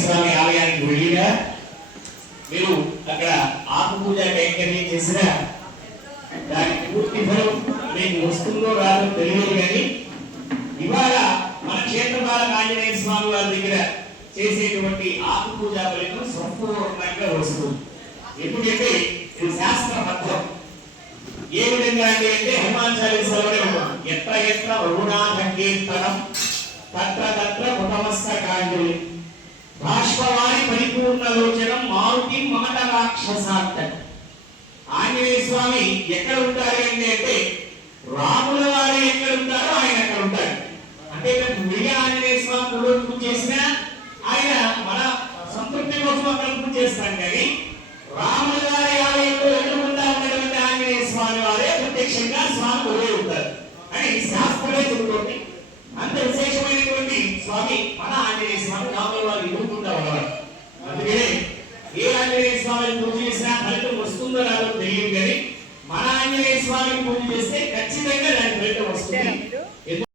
స్వామి ఆలయానికి వెళ్ళినా మీరు అక్కడ ఆకు పూజ కైంకర్యం చేసినా దానికి పూర్తి ఫలం మీకు వస్తుందో రాదో తెలియదు కానీ ఇవాళ మన క్షేత్రపాలక ఆంజనేయ స్వామి వారి దగ్గర చేసేటువంటి ఆకు పూజ ఫలితం సంపూర్ణంగా వస్తుంది. ఎందుకంటే ఇది శాస్త్రబద్ధం. ఏ విధంగా అంటే హనుమాన్ చాలీసాలోనే ఉంటుంది. ఎత్ర ఎత్ర రఘునాథ కీర్తనం తత్ర తత్ర కుటమస్తకాంజలి బాష్పవారి పరిపూర్ణ లోచనం మారుతి మమత రాక్షసాంత. ఆంజనేయ స్వామి ఎక్కడ ఉంటారు అంటే రాముల వారు ఎక్కడ ఉంటారో ఆయన అక్కడ ఉంటారు. అంటే విడిగా ఆంజనేయ స్వామి పూజ చేసినా ఆయన మన సంతృప్తి కోసం అక్కడ పూజ చేస్తాం కానీ రాముల వారి ఆలయంలో ఎదురుకుండా ఉన్నటువంటి ఆంజనేయ స్వామి వారే ప్రత్యక్షంగా స్వామి కొలువై ఉంటారు అని శాస్త్రమే చెబుతోంది. అంత విశేషమైనటువంటి స్వామి మన ఆంజనేయ స్వామి రాముల వారు ఎదుర్కొంటా ఉన్నవారు. అందుకనే ఏ ఆంజనేయ స్వామిని పూజ చేసినా ఫలితం వస్తుందో రాదో తెలియదు కానీ మన ఆంజనేయ స్వామిని పూజ చేస్తే ఖచ్చితంగా దాని ఫలితం వస్తుంది.